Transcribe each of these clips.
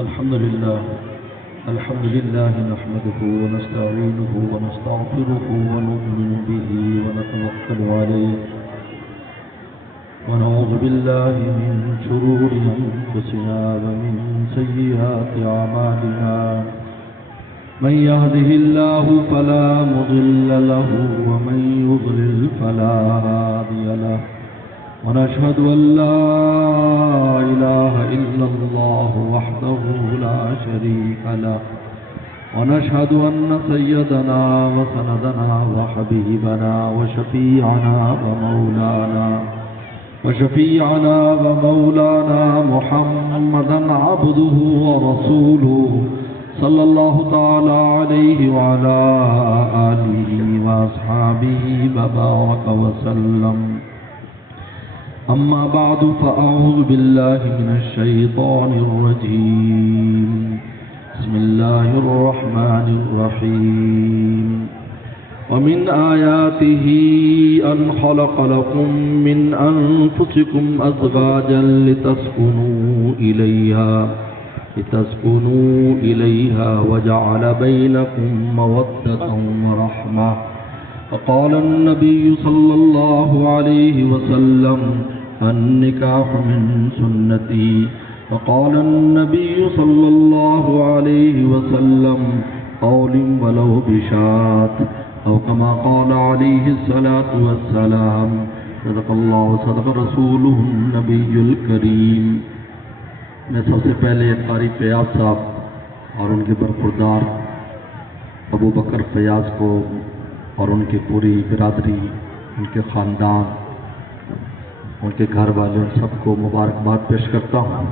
الحمد لله نحمده ونستعينه ونستغفره ونؤمن به ونتوكل عليه ونعوذ بالله من شرور أنفسنا ومن سيئات أعمالنا من يهده الله فلا مضل له ومن يضلل فلا هادي له ونشهد أن لا إله إلا الله وحده لا شريك له ونشهد أن سيدنا وسندنا وحبيبنا وشفيعنا ومولانا محمدا عبده ورسوله صلى الله تعالى عليه وعلى آله وأصحابه وبارك وسلم. أما بعد فأعوذ بالله من الشيطان الرجيم. بسم الله الرحمن الرحيم. ومن آياته أن خلق لكم من أنفسكم أزواجا لتسكنوا إليها وجعل بينكم مودة ورحمة. وقال النبي صلى الله عليه وسلم النكاح من سنتي. وقال النبي صلى الله عليه وسلم قول ولو بشات أو كما قال عليه الصلاة والسلام. صدق الله وصدق رسوله النبي الكريم. میں سب سے پہلے قاری فیاض صاحب اور ان کے برخوردار ابو بکر فیاض کو اور ان کی پوری برادری، ان کے خاندان، ان کے گھر والوں سب کو مبارکباد پیش کرتا ہوں.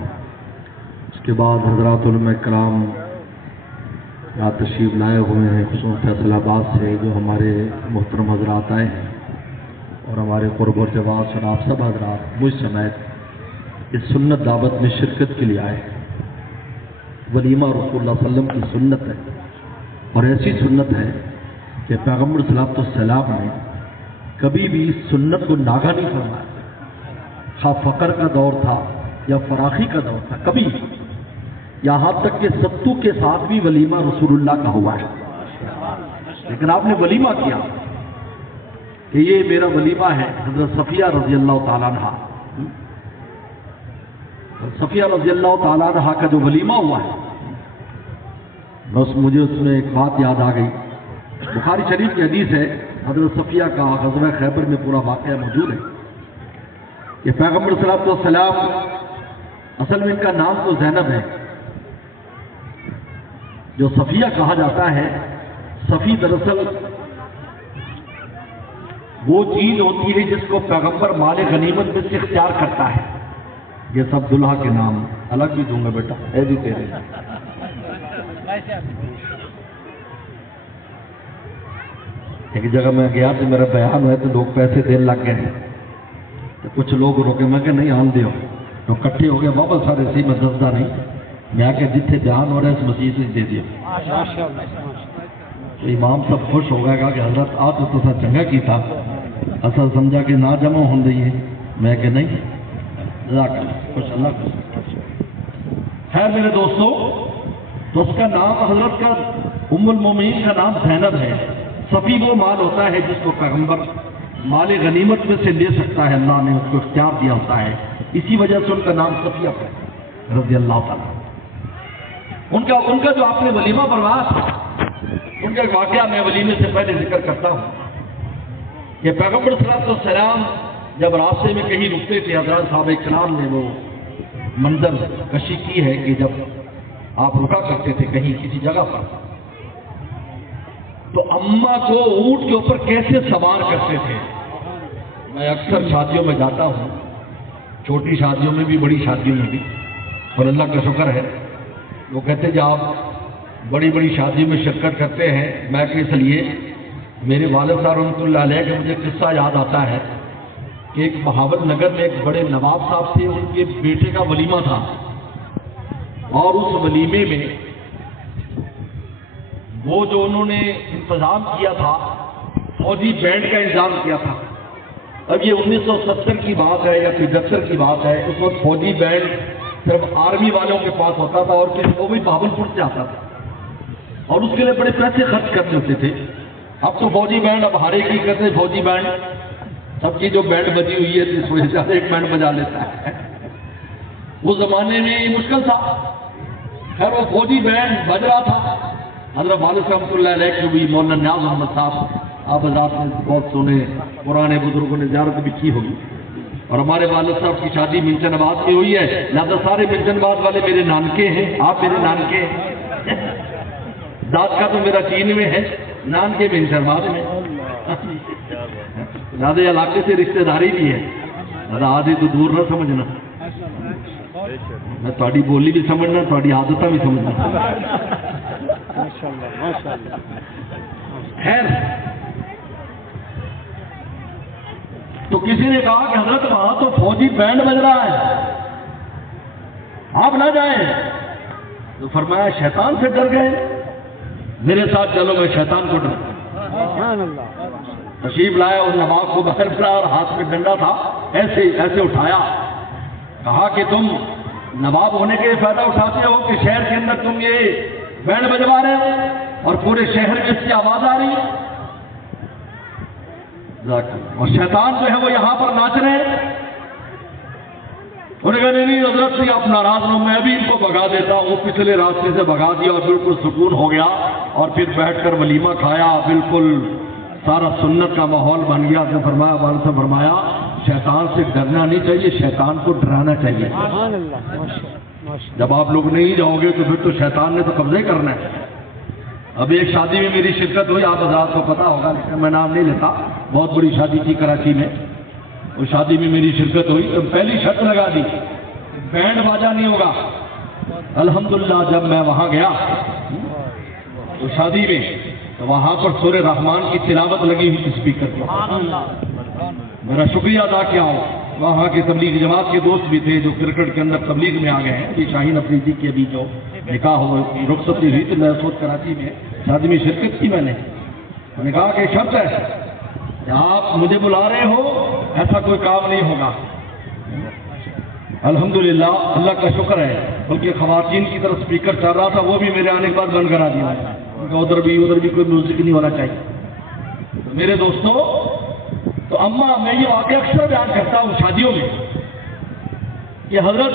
اس کے بعد حضرات علماء کرام یہاں تشریف لائے ہوئے ہیں خصوصاً فیصل آباد سے، جو ہمارے محترم حضرات آئے ہیں، اور ہمارے قرب اور جواز اور آپ سب حضرات مجھ سمیت اس سنت دعوت میں شرکت کے لیے آئے ہیں. ولیمہ رسول اللہ صلی اللہ علیہ وسلم کی سنت ہے، اور ایسی سنت ہے کہ پیغمبر صلی اللہ علیہ وسلم نے کبھی بھی اس سنت کو ناگا نہیں فرمایا. خواہ فقر کا دور تھا یا فراخی کا دور تھا، کبھی یہاں تک کہ ستو کے ساتھ بھی ولیمہ رسول اللہ کا ہوا ہے. لیکن آپ نے ولیمہ کیا کہ یہ میرا ولیمہ ہے. حضرت صفیہ رضی اللہ تعالیٰ عنہ، صفیہ رضی اللہ تعالیٰ عنہ کا جو ولیمہ ہوا ہے، بس مجھے اس میں ایک بات یاد آ گئی. بخاری شریف کی حدیث ہے، حضرت صفیہ کا غزوہ خیبر میں پورا واقعہ موجود ہے کہ پیغمبر صلی اللہ علیہ وسلم، اصل میں ان کا نام تو زینب ہے، جو صفیہ کہا جاتا ہے. صفی دراصل وہ چیز ہوتی ہے جس کو پیغمبر مال غنیمت میں سے اختیار کرتا ہے. یہ سب دلہا کے نام الگ بھی دوں گا بیٹا، اے بھی تیرے. ایک جگہ میں گیا تو میرا بیان ہے تو لوگ پیسے دین لگ گئے، تو کچھ لوگ روکے، میں کہ نہیں آن دیو، تو کٹھے ہو گئے واپس سارے سی میں دستا نہیں. میں کہ جتنے بیان ہو رہا ہے اس مسیح سے دے دیو. تو امام سب خوش ہو گیا، کہا کہ حضرت آپ تو تصا چنگا کی تھا، اصل سمجھا کہ نہ جمع ہوں رہی ہے. میں کہ نہیں، خوش اللہ خوش. خیر میرے دوستو، تو اس کا نام حضرت کا ام المومنین کا نام زینب ہے. صفی وہ مال ہوتا ہے جس کو پیغمبر مال غنیمت میں سے لے سکتا ہے، اللہ نے اس کو اختیار دیا ہوتا ہے. اسی وجہ سے ان کا نام صفیہ ہے رضی اللہ تعالیٰ. ان کا جو آپ نے ولیمہ برواز، ان کا واقعہ میں ولیمے سے پہلے ذکر کرتا ہوں کہ پیغمبر صلی اللہ علیہ وسلم جب راستے میں کہیں رکتے تھے، حضرات صحابہ کرام نے وہ منظر کشی کی ہے کہ جب آپ رکا کرتے تھے کہیں کسی جگہ پر، تو اماں کو اونٹ کے اوپر کیسے سوار کرتے تھے. میں اکثر شادیوں میں جاتا ہوں، چھوٹی شادیوں میں بھی بڑی شادیوں میں بھی، اور اللہ کا شکر ہے وہ کہتے ہیں جب آپ بڑی بڑی شادیوں میں شرکت کرتے ہیں، میں کہ اس لیے میرے والد صاحب رحمۃ اللہ علیہ کا مجھے قصہ یاد آتا ہے کہ ایک بہاول نگر میں ایک بڑے نواب صاحب تھے، ان کے بیٹے کا ولیمہ تھا، اور اس ولیمے میں وہ جو انہوں نے انتظام کیا تھا، فوجی بینڈ کا انتظام کیا تھا. اب یہ 1970 کی بات ہے یا 75 کی بات ہے. اس وقت فوجی بینڈ صرف آرمی والوں کے پاس ہوتا تھا اور وہ بھی بہاولپور سے آتا تھا اور اس کے لیے بڑے پیسے خرچ کرنے ہوتے تھے. اب تو فوجی بینڈ اب ہر ایک ہی کرتے ہیں فوجی بینڈ, سب کی جو بینڈ بجی ہوئی ہے اس وجہ سے ایک بینڈ بجا لیتا ہے. اس زمانے میں یہ مشکل تھا. خیر وہ فوجی بینڈ بج رہا تھا. حضرت والد رحمۃ اللہ علیہ کے بھی مولانا نیاز احمد صاحب آپ حضرات نے بہت سنے پرانے بزرگوں نے زیارت بھی کی ہوگی اور ہمارے والد صاحب کی شادی منچن آباد میں ہوئی ہے. لہٰذا سارے منچن آباد والے میرے نانکے ہیں, آپ میرے نانکے ہیں. داد کا تو میرا چین میں ہے, نانکے منچن آباد میں. زیادہ علاقے سے رشتہ داری بھی ہے, آدھی تو دور نہ سمجھنا. میں تھوڑی بولی بھی سمجھنا, تھوڑی عادتیں بھی سمجھنا. خیر تو کسی نے کہا کہ حضرت وہاں تو فوجی بینڈ بج رہا ہے, آپ نہ جائیں. تو فرمایا شیطان سے ڈر گئے, میرے ساتھ چلو میں شیطان کو ڈر. تشریف لایا اس نواب کو باہر پھرا اور ہاتھ میں ڈنڈا تھا, ایسے اٹھایا. کہا کہ تم نواب ہونے کے فائدہ اٹھاتے ہو کہ شہر کے اندر تم یہ بینڈ بجوا رہے ہو اور پورے شہر میں اس کی آواز آ رہی ہے, اور شیطان جو ہے وہ یہاں پر ناچ رہے ہیں. انہوں نے کہا نہیں حضرت سے آپ ناراض ہو, میں بھی ان کو بھگا دیتا ہوں. پچھلے راستے سے بھگا دیا اور بالکل سکون ہو گیا اور پھر بیٹھ کر ولیمہ کھایا, بالکل سارا سنت کا ماحول بن گیا. نے فرمایا والد سے فرمایا شیطان سے ڈرنا نہیں چاہیے, شیطان کو ڈرانا چاہیے. جب آپ لوگ نہیں جاؤ گے تو پھر تو شیطان نے تو قبضے کرنا ہے. اب ایک شادی میں میری شرکت ہوئی, آپ حضرات کو پتا ہوگا لیکن میں نام نہیں لیتا, بہت بڑی شادی تھی کراچی میں. اس شادی میں میری شرکت ہوئی تو پہلی شرط لگا دی بینڈ باجا نہیں ہوگا. الحمدللہ جب میں وہاں گیا اس شادی میں تو وہاں پر سورہ رحمان کی تلاوت لگی ہوئی اسپیکر پر. میرا شکریہ ادا کیا ہو. وہاں کے تبلیغ جماعت کے دوست بھی تھے جو کرکٹ کے اندر تبلیغ میں آ گئے ہیں. شاہین افریدی کی ابھی جو نکاح ہو رخصتی ہوئی تو میں خود کراچی میں شادی میں شرکت کی. میں نے کہا کہ شرط ہے کہ آپ مجھے بلا رہے ہو, ایسا کوئی کام نہیں ہوگا. الحمدللہ اللہ کا شکر ہے, بلکہ خواتین کی طرف اسپیکر چل رہا تھا, وہ بھی میرے آنے کے بعد بند کرا دیا. ادھر بھی کوئی میوزک نہیں ہونا چاہیے. میرے دوستوں تو اماں میں یہ واقعہ اکثر بیان کرتا ہوں شادیوں میں کہ حضرت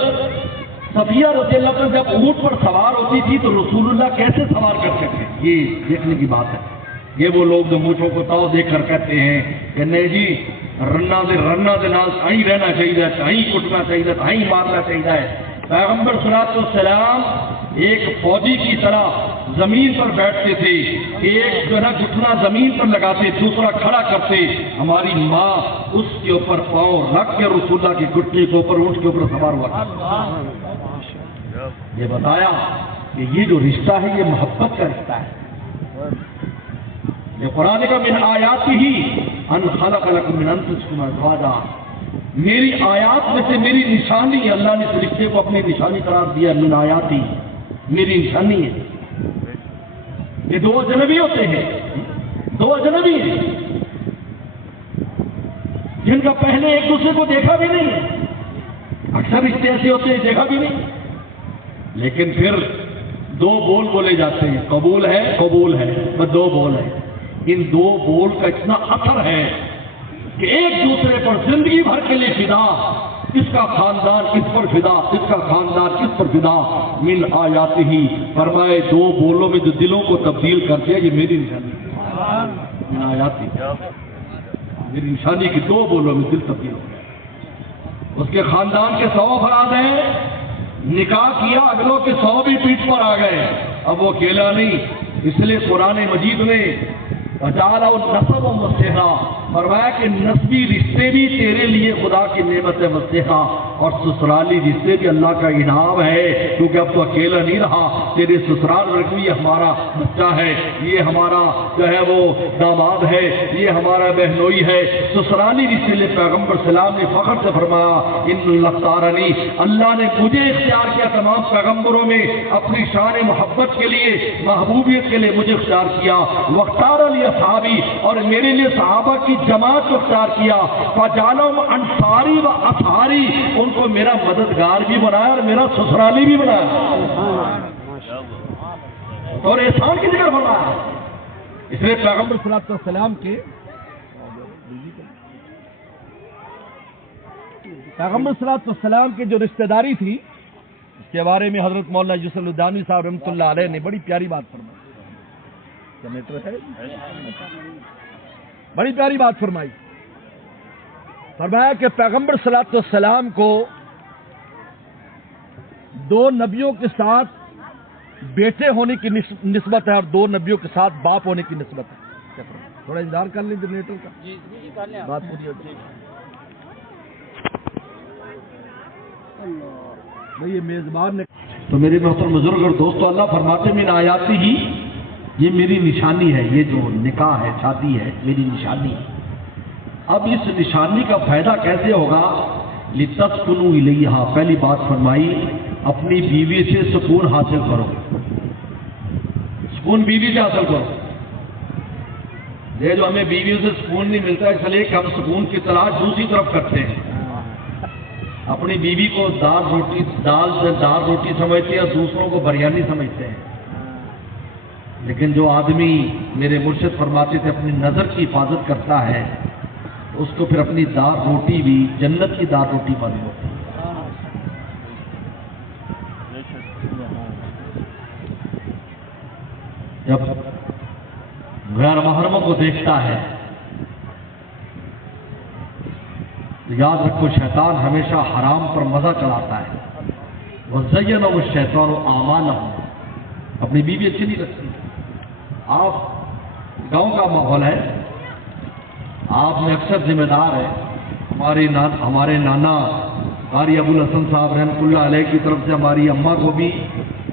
صفیہ رضی اللہ عنہ جب اونٹ پر سوار ہوتی تھی تو رسول اللہ کیسے سوار کرتے تھے, یہ دیکھنے کی بات ہے. یہ وہ لوگ جو مونچھوں کو تاؤ دیکھ کر کہتے ہیں کہ نہیں جی رنا دے نال آئیں رہنا چاہیے, آئیں کٹنا چاہیے, آئیں مارنا چاہیے. پیغمبر صلی اللہ علیہ وسلم ایک فوجی کی طرح زمین پر بیٹھتے تھے, ایک جو ہے گھٹنا زمین پر لگاتے, دوسرا کھڑا کرتے. ہماری ماں اس کے اوپر پاؤں رکھ کے رسول اللہ کے گھٹنے کے اوپر اونٹ کے اوپر سوار ہوا. یہ بتایا کہ یہ جو رشتہ ہے یہ محبت کا رشتہ ہے. یہ قرآن کا من آیات ہی ان خلق لکم من انفسکم ازواجا, میری آیات میں سے میری نشانی ہے. اللہ نے اس رشتے کو اپنی نشانی قرار دیا. من آیاتی میری نشانی ہے. یہ دو اجنبی ہوتے ہیں, دو اجنبی ہیں جن کا پہلے ایک دوسرے کو دیکھا بھی نہیں ہے. اکثر رشتے ایسے ہوتے ہیں دیکھا بھی نہیں, لیکن پھر دو بول بولے جاتے ہیں, قبول ہے, بس دو بول ہے. ان دو بول کا اتنا اثر ہے کہ ایک دوسرے پر زندگی بھر کے لیے فدا, اس کا خاندان اس پر فدا, اس کا خاندان اس پر فدا. من آیات ہی فرمائے دو بولوں میں جو دلوں کو تبدیل کر دیا, یہ میری نشانی ہے. من آیات ہی میری نشانی کی دو بولوں میں دل تبدیل ہو گیا. اس کے خاندان کے 100 افراد ہیں, نکاح کیا اگلوں کے 100 بھی پیٹھ پر آ گئے. اب وہ اکیلا نہیں, اس لیے قرآن مجید میں وجعلہ النسب والصحہ فرمایا کہ نسبی رشتے بھی تیرے لیے خدا کی نعمت ہے وصیحہ, اور سسرالی رشتے بھی اللہ کا انعام ہے, کیونکہ اب تو اکیلا نہیں رہا. تیرے سسرال میں بھی یہ ہمارا بچہ ہے, یہ ہمارا جو ہے وہ داماد ہے, یہ ہمارا بہنوئی ہے. سسرالی رشتے لیے پیغمبر سلام نے فخر سے فرمایا ان اللہ تعالی, اللہ نے مجھے اختیار کیا تمام پیغمبروں میں اپنی شان محبت کے لیے, محبوبیت کے لیے مجھے اختیار کیا. وختار علی اصحابی, اور میرے لیے صحابہ کی جماعت کو اختیار کیا، فجعلہم انصاری و اصحاری، ان کو میرا مددگار بھی بنایا اور میرا سسرالی بھی بنایا اور احسان کی ذکر فرمایا۔ اس لیے پیغمبر صلی اللہ علیہ وسلم کے پیغمبر صلی اللہ علیہ وسلم کی جو رشتہ داری تھی، اس کے بارے میں حضرت مولانا یوسف الدانوی صاحب رحمۃ اللہ علیہ نے بڑی پیاری بات فرمائی۔ بڑی پیاری بات فرمائی، فرمایا کہ پیغمبر صلی اللہ علیہ وسلم کو دو نبیوں کے ساتھ بیٹے ہونے کی نسبت ہے اور دو نبیوں کے ساتھ باپ ہونے کی نسبت ہے۔ تھوڑا انتظار کر لیں جنریٹر کا، بات پوری ہو جائے گی۔ یہ میزبان نے تو میرے محترم بزرگ اور دوستو، اللہ فرماتے من آیاتی ہی، یہ میری نشانی ہے، یہ جو نکاح ہے، شادی ہے، میری نشانی ہے۔ اب اس نشانی کا فائدہ کیسے ہوگا؟ لتسکنوا الیہا، پہلی بات فرمائی اپنی بیوی سے سکون حاصل کرو، سکون بیوی سے حاصل کرو۔ یہ جو ہمیں بیویوں سے سکون نہیں ملتا، اس لیے کہ ہم سکون کی تلاش دوسری طرف کرتے ہیں، اپنی بیوی کو دال روٹی سمجھتے ہیں اور دوسروں کو بریانی سمجھتے ہیں۔ لیکن جو آدمی، میرے مرشد فرماتے تھے، اپنی نظر کی حفاظت کرتا ہے، اس کو پھر اپنی دال روٹی بھی جنت کی دال روٹی بن ہوتی ہے۔ جب غیر محرموں کو دیکھتا ہے تو یاد رکھو شیطان ہمیشہ حرام پر مزہ چلاتا ہے۔ وَزَيَّنَهُ الشَّيْطَانُ أَعْمَالَهُمْ، اپنی بیوی اچھی نہیں لگتی۔ آپ گاؤں کا ماحول ہے، آپ میں اکثر ذمہ دار ہے، ہمارے نانا قاری ابو الحسن صاحب رحمۃ اللہ علیہ کی طرف سے ہماری اماں کو بھی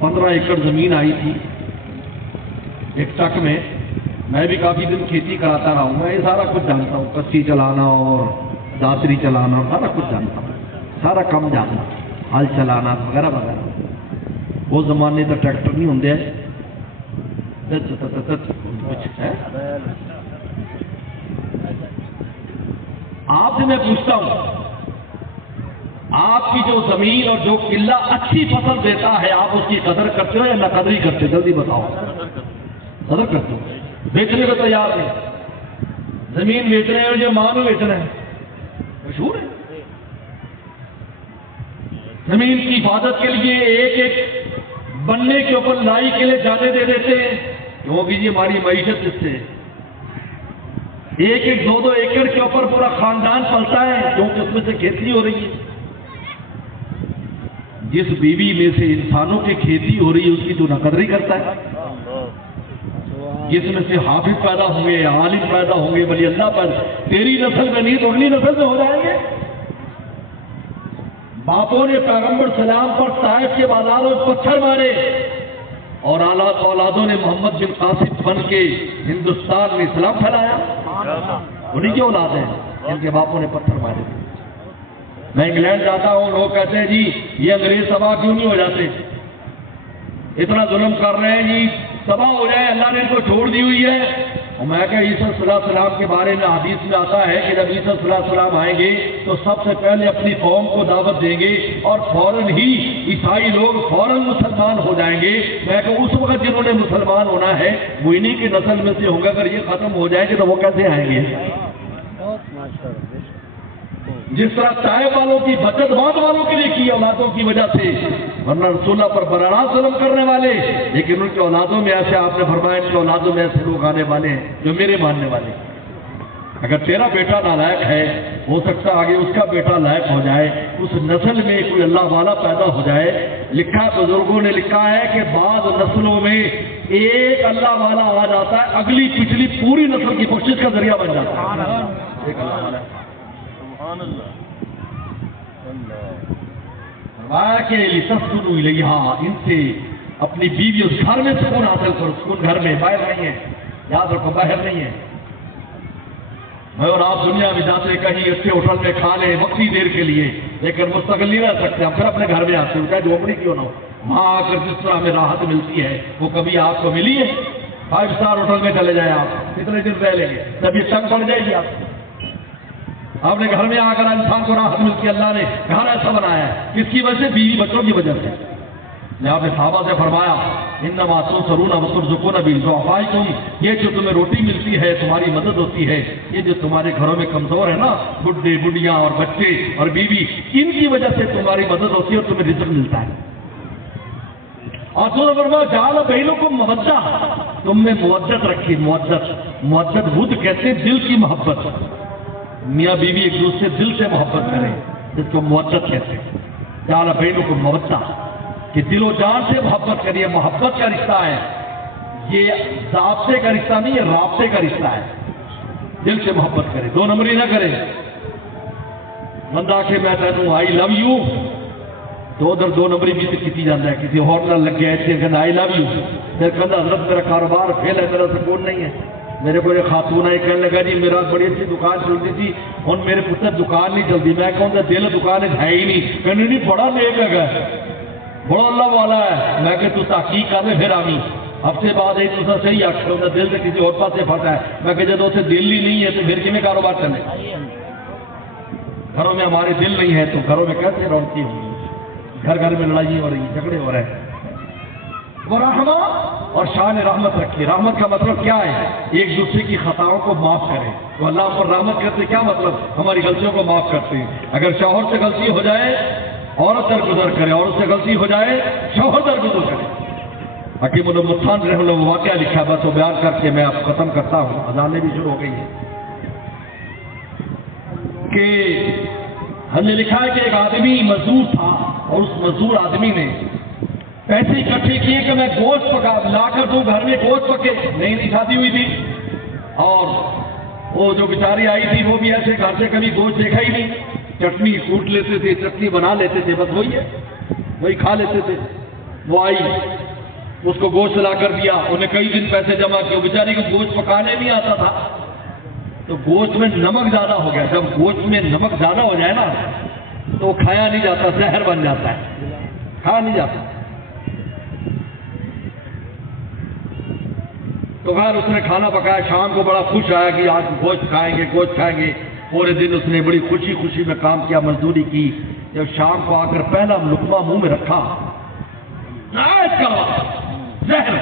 15 ایکڑ زمین آئی تھی ایک ٹک میں۔ میں بھی کافی دن کھیتی کراتا رہا ہوں، میں یہ سارا کچھ جانتا ہوں، کسی چلانا اور داتری چلانا، سارا کچھ جانتا ہوں، سارا کام جانتا ہوں، ہل چلانا وغیرہ وغیرہ۔ وہ زمانے تو ٹریکٹر نہیں ہوندے ہیں، کچھ ہے۔ آپ سے میں پوچھتا ہوں، آپ کی جو زمین اور جو قلعہ اچھی فصل دیتا ہے، آپ اس کی قدر کرتے ہو یا نہ قدری کرتے؟ جلدی بتاؤ۔ قدر کرتے ہو، بیچنے کو تیار نہیں، زمین بیچ رہے ہیں، جو ماں میں بیچ رہے ہیں، مشہور ہے۔ زمین کی حفاظت کے لیے ایک ایک بننے کے اوپر لائی کے لیے جانے دے دیتے ہیں، کیونکہ یہ ہماری معیشت اس سے ایک ایک دو ایکڑ کے اوپر پورا خاندان پلتا ہے، کیونکہ اس میں سے کھیتی ہو رہی ہے۔ جس بیوی میں سے انسانوں کی کھیتی ہو رہی ہے، اس کی تو نہ قدری کرتا ہے۔ جس میں سے حافظ پیدا ہوں گے، عالم پیدا ہوں گے، ولی اللہ پیدا، تیری نسل میں نہیں تو اگلی نسل میں ہو جائیں گے۔ باپوں نے پیغمبر سلام پر طائف کے بازاروں میں پتھر مارے اور اولادوں نے محمد بن قاسم بن کے ہندوستان میں اسلام پھیلایا۔ انہیں کی اولاد ہیں جن کے باپوں نے پتھر مارے۔ میں انگلینڈ جاتا ہوں، لوگ کہتے ہیں جی یہ انگریز تباہ کیوں نہیں ہو جاتے، اتنا ظلم کر رہے ہیں جی، تباہ ہو جائے، اللہ نے ان کو چھوڑ دی ہوئی ہے۔ اور میں کہ عیسیٰ صلی اللہ علیہ وسلم کے بارے میں حدیث میں آتا ہے کہ جب عیسیٰ صلی اللہ علیہ وسلم آئیں گے تو سب سے پہلے اپنی قوم کو دعوت دیں گے اور فوراً ہی عیسائی لوگ فوراً مسلمان ہو جائیں گے۔ میں کہ اس وقت جنہوں نے مسلمان ہونا ہے وہ انہی کی نسل میں سے ہوں گے، اگر یہ ختم ہو جائیں گے تو وہ کیسے آئیں گے؟ جس طرح طائف والوں کی بچت بعد والوں کے لیے کی اولادوں کی وجہ سے، ورنہ رسول اللہ پر براراست ظلم کرنے والے، لیکن ان کی اولادوں میں ایسے آپ نے فرمایا ان کی اولادوں میں ایسے لوگ آنے والے ہیں جو میرے ماننے والے ہیں۔ اگر تیرا بیٹا نالائق ہے، ہو سکتا آگے اس کا بیٹا لائق ہو جائے، اس نسل میں کوئی اللہ والا پیدا ہو جائے۔ لکھا ہے، بزرگوں نے لکھا ہے کہ بعض نسلوں میں ایک اللہ والا آ جاتا ہے، اگلی پچھلی پوری نسل کی کوشش کا ذریعہ بن جاتا ہے۔ ایک اللہ والا کہ لتسکنوا الیہا، ان سے اپنی بیوی اس گھر میں سکون حاصل کرو۔ سکون گھر میں، باہر نہیں ہے، یاد رکھو باہر نہیں ہے۔ میں اور آپ دنیا میں جاتے کہیں اچھے ہوٹل میں کھا لیں وقتی دیر کے لیے، لیکن مستقل نہیں رہ سکتے، ہم پھر اپنے گھر میں آتے ہیں، چاہے جھوپڑی کیوں نہ ہو۔ وہاں آ کر جس طرح ہمیں راحت ملتی ہے وہ کبھی آپ کو ملی ہے؟ 5 اسٹار ہوٹل میں چلے جائیں آپ، کتنے دن رہ لیں گے؟ طبیعت تنگ پڑ جائے گی آپ، آپ نے گھر میں آ کر انسان کو راحت ملتی ہے، اللہ نے گھر ایسا بنایا ہے، کس کی وجہ سے؟ بیوی بچوں کی وجہ سے۔ آپ نے صحابہ سے فرمایا انما تنصرون وترزقون بضعفائکم، یہ جو تمہیں روٹی ملتی ہے، تمہاری مدد ہوتی ہے، یہ جو تمہارے گھروں میں کمزور ہے نا، بڈھے بڈھیاں اور بچے اور بیوی، ان کی وجہ سے تمہاری مدد ہوتی ہے اور تمہیں رزق ملتا ہے۔ اور تو فرمایا جعل بینکم مودہ، تم نے مودت رکھی، مودت ود کہتے ہیں دل کی محبت، میاں بیوی ایک دوسرے دل سے محبت کریں، جس کو مودت کہتے ہیں۔ جعل بینکم مودہ کہ دل و جان سے محبت کریے، محبت کا رشتہ ہے یہ، ضابطے کا رشتہ نہیں، یہ رابطے کا رشتہ ہے۔ دل سے محبت کرے، دو نمبری نہ کرے۔ بندہ کہ میں کہتا ہوں آئی لو یو، تو ادھر دو نمبری بھی کیتی جاتا ہے، کسی اور نہ لگ گیا ایسے کہنا آئی لو یو، پھر کہنا حضرت میرا کاروبار فیل ہے، میرا سکون نہیں ہے۔ میرے کو ایک خاتون آئی کہنے لگا جی میرا بڑی اچھی دکان چلتی تھی، اور میرے پتر دکان نہیں چلتی۔ میں کہوں گا دل دکان ہے ہی نہیں، کہنے نہیں بڑا نیک ہے، بڑا اللہ والا ہے۔ میں کہ تو تحقیق کر لے پھر آمی ہفتے بعد ہی تو صحیح آخر دل سے کسی اور پاس سے پھٹا ہے۔ میں کہ جب اسے دل ہی نہیں ہے تو پھر کیوں کاروبار چلے؟ گھروں میں ہمارے دل نہیں ہے تو گھروں میں کیسے رونقی ہوگی؟ گھر گھر میں لڑائی ہو رہی ہے، جھگڑے ہو رہے ہیں۔ وہ رحمت اور شان رحمت رکھیے۔ رحمت کا مطلب کیا ہے؟ ایک دوسرے کی خطاؤں کو معاف کریں۔ تو اللہ پر رحمت کرتے کیا مطلب؟ ہماری غلطیوں کو معاف کرتے ہیں۔ اگر شوہر سے غلطی ہو جائے عورت درگزر کرے، عورت سے غلطی ہو جائے شوہر درگزر کرے۔ حکیم المتان رحمہ اللہ نے واقعہ لکھا، بس وہ بیان کر کے میں اب ختم کرتا ہوں، اذانیں بھی شروع ہو گئی ہیں، کہ ہم نے لکھا ہے کہ ایک آدمی مزدور تھا، اور اس مزدور آدمی نے پیسے اکٹھے کیے کہ میں گوشت پکا لا کر دوں، گھر میں گوشت پکے، نئی شادی ہوئی تھی، اور وہ جو بیچاری آئی تھی وہ بھی ایسے گھر سے کبھی گوشت دیکھا ہی نہیں، چٹنی کوٹ لیتے تھے، چٹنی بنا لیتے تھے، بس وہی ہے، وہی کھا لیتے تھے۔ وہ آئی، اس کو گوشت لا کر دیا، انہیں کئی دن پیسے جمع کیے، بیچاری کو گوشت پکانے نہیں آتا تھا، تو گوشت میں نمک زیادہ ہو گیا۔ جب گوشت میں نمک زیادہ ہو جائے نا تو وہ کھایا نہیں جاتا، زہر بن جاتا ہے، کھایا نہیں جاتا۔ تو خیر اس نے کھانا پکایا، شام کو بڑا خوش آیا کہ آج گوشت کھائیں گے، گوشت کھائیں گے۔ پورے دن اس نے بڑی خوشی خوشی میں کام کیا، مزدوری کی۔ جب شام کو آ کر پہلا لقمہ منہ میں رکھا، زہر،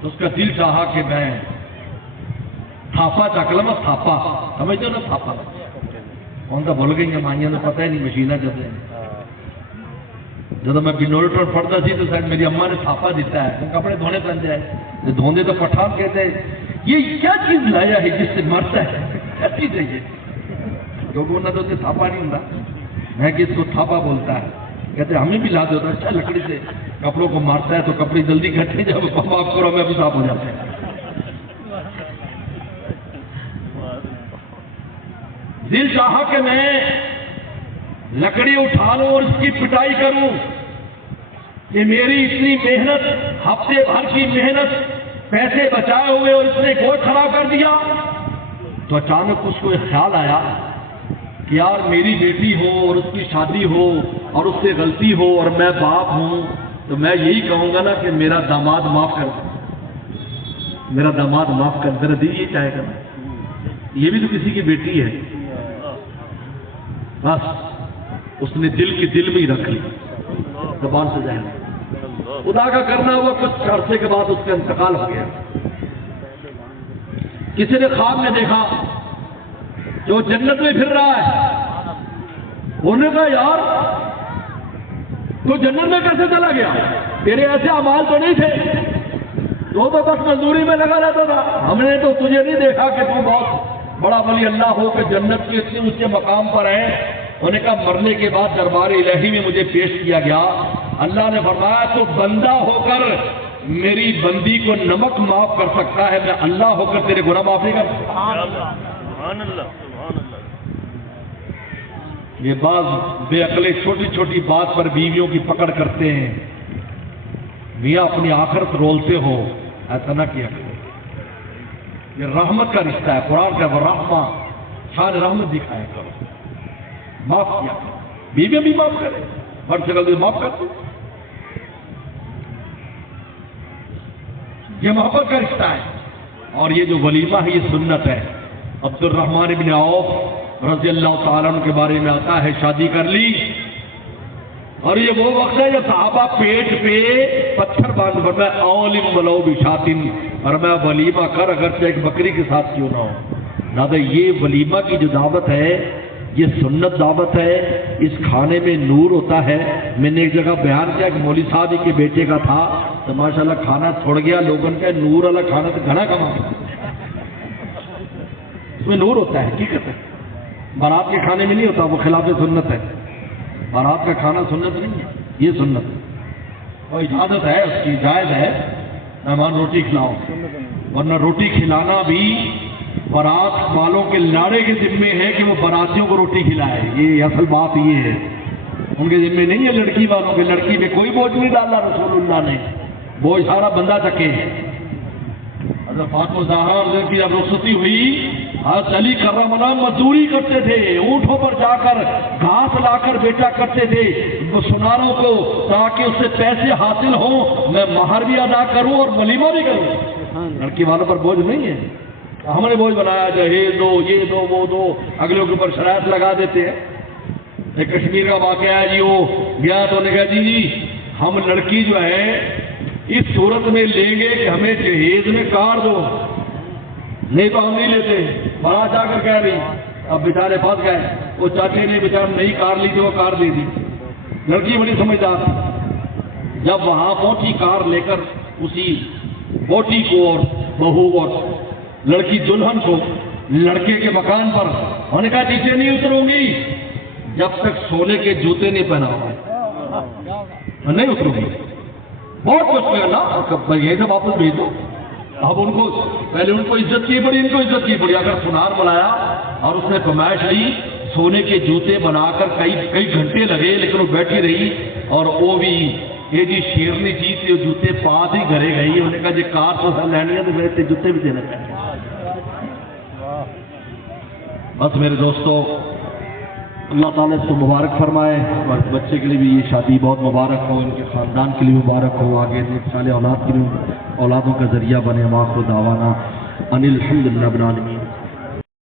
تو اس کا دل چاہا کہ میں تھاپا چک لما، تھاپا سمجھتے ہو نا، تھاپا کون سا بھول گئی ہیں مائیاں تو پتہ ہی نہیں، مشینہ جیسے جب میں بنولٹر پڑھتا سی تو شاید میری اماں نے تھاپا دیتا ہے، کپڑے دھونے پہن جائے، دھوندے تو پٹھان کہتے ہیں۔ یہ کیا چیز لایا ہے جس سے مرتا ہے؟ کیا چیز ہے یہ؟ لوگوں نے تو اسے تھاپا نہیں ہوتا، میں کہ اس کو تھاپا بولتا ہے، کہتے ہمیں بھی لا دیتا، اچھا لکڑی سے کپڑوں کو مارتا ہے تو کپڑے جلدی کھٹتے ہیں، جب معاف کرو میں بھی صاف ہو جاتے ہیں۔ دل چاہا کہ میں لکڑی اٹھا لوں اور اس کی پٹائی کروں، کہ میری اتنی محنت، ہفتے بھر کی محنت، پیسے بچائے ہوئے، اور اس نے گوشت خراب کر دیا۔ تو اچانک اس کو ایک خیال آیا کہ یار میری بیٹی ہو اور اس کی شادی ہو اور اس سے غلطی ہو اور میں باپ ہوں، تو میں یہی کہوں گا نا کہ میرا داماد معاف کر، میرا داماد معاف کر، میرا دل یہ چاہے گا نا، یہ بھی تو کسی کی بیٹی ہے۔ بس اس نے دل کی دل میں ہی رکھ لی، زبان سے ظاہر خدا کا کرنا ہوا۔ کچھ عرصے کے بعد اس کا انتقال ہو گیا۔ کسی نے خواب میں دیکھا جو جنت میں پھر رہا ہے، انہوں نے کہا یار تو جنت میں کیسے چلا گیا؟ تیرے ایسے اعمال تو نہیں تھے، تو بس مزدوری میں لگا رہتا تھا، ہم نے تو تجھے نہیں دیکھا کہ تو بہت بڑا ولی اللہ ہو کہ جنت کے اتنے اونچے مقام پر ہے۔ انہوں نے کہا مرنے کے بعد دربار الہی میں مجھے پیش کیا گیا، اللہ نے فرمایا تو بندہ ہو کر میری بندی کو نمک معاف کر سکتا ہے، میں اللہ ہو کر تیرے گناہ معاف نہیں کر سکتا۔ سبحان اللہ، سبحان اللہ۔ یہ بعض بے عقلے چھوٹی چھوٹی بات پر بیویوں کی پکڑ کرتے ہیں، میاں اپنی آخرت رولتے ہو، ایسا نہ کیا کرو۔ یہ رحمت کا رشتہ ہے، قرآن کا وہ رحمہ، شان رحمت دکھایا کرو، معاف کیا کرو، بیویاں بھی معاف کرے، ہر جگہ بھی معاف کرتے۔ یہ محبت کا رشتہ ہے، اور یہ جو ولیمہ ہے یہ سنت ہے، عبد الرحمن ابن عوف رضی اللہ تعالیٰ عنہ کے بارے میں آتا ہے شادی کر لی، اور یہ وہ وقت ہے جب صحابہ پیٹ پہ پتھر باندھ فرمایا اولم ولو بشاتن، فرمایا ولیمہ کر اگرچہ ایک بکری کے ساتھ کیوں نہ ہو۔ لہٰذا یہ ولیمہ کی جو دعوت ہے یہ سنت دعوت ہے، اس کھانے میں نور ہوتا ہے۔ میں نے ایک جگہ بیان کیا کہ مولوی صاحب ہی کے بیٹے کا تھا تو ماشاءاللہ کھانا چھوڑ گیا، لوگوں کا نور والا کھانا تو گھنا کما، اس میں نور ہوتا ہے، حقیقت ہے۔ بارات کے کھانے میں نہیں ہوتا، وہ خلاف سنت ہے۔ بارات کا کھانا سنت نہیں ہے، یہ سنت ہے، اور اجازت ہے اس کی، جائز ہے مہمان روٹی کھلاؤ، ورنہ روٹی کھلانا بھی بارات والوں کے لاڑے کے ذمے ہے کہ وہ باراتیوں کو روٹی کھلائے۔ یہ اصل بات یہ ہے، ان کے ذمے نہیں ہے لڑکی والوں کے۔ لڑکی میں کوئی بوجھ نہیں ڈالا رسول اللہ نے، بوجھ سارا بندہ چکے۔ حضرت فاطمہ زہرا کی جب رخصتی ہوئی، حضرت علی کرم اللہ مزدوری کرتے تھے، اونٹوں پر جا کر گھاس لا کر بیچا کرتے تھے سناروں کو، تاکہ اس سے پیسے حاصل ہوں، میں مہر بھی ادا کروں اور ولیمہ بھی کروں۔ لڑکی والوں پر بوجھ نہیں ہے، ہم نے بوجھ بنایا جہیز دو، یہ دو، وہ دو، اگلوں کے اوپر شرائط لگا دیتے ہیں۔ ایک کشمیر کا واقعہ ہے جی، وہ گیا تو نے کہا جی ہم لڑکی جو ہے اس صورت میں لیں گے کہ ہمیں جہیز میں کار دو، نہیں تو ہم نہیں لیتے۔ وہاں جا کر کہہ رہی، اب بیچارے پھنس گئے، وہ چاچے نے بیچارے نئی کار لی تو وہ کار دے دی۔ لڑکی بڑی سمجھدار، جب وہاں پہنچی کار لے کر، اسی بوٹی کو اور بہو اور لڑکی دلہن کو لڑکے کے مکان پر، انہوں نے کہا نیچے نہیں اتروں گی جب تک سونے کے جوتے نہیں پہناؤ، نہیں اتروں گی۔ بہت کچھ ہے نا، یہ تو واپس بھیج دو۔ اب ان کو پہلے ان کو عزت کی پڑی، ان کو عزت کی پڑی۔ اگر سنار بلایا اور اس نے فرمائش لی، سونے کے جوتے بنا کر کئی گھنٹے لگے، لیکن وہ بیٹھی رہی، اور وہ بھی یہ جی شیرنی جی سے جوتے پاس ہی گھرے گئی۔ انہوں نے کہا جی کار تو لینی ہے تو میرے جوتے بھی دینا چاہیے۔ بس میرے دوستو، اللہ تعالیٰ اس کو مبارک فرمائے، اور بچے کے لیے بھی یہ شادی بہت مبارک ہو، ان کے خاندان کے لیے مبارک ہو، آگے نیک صالح اولاد کے لیے اولادوں کا ذریعہ بنے۔ وآخر دعوانا ان الحمد للہ رب العالمین۔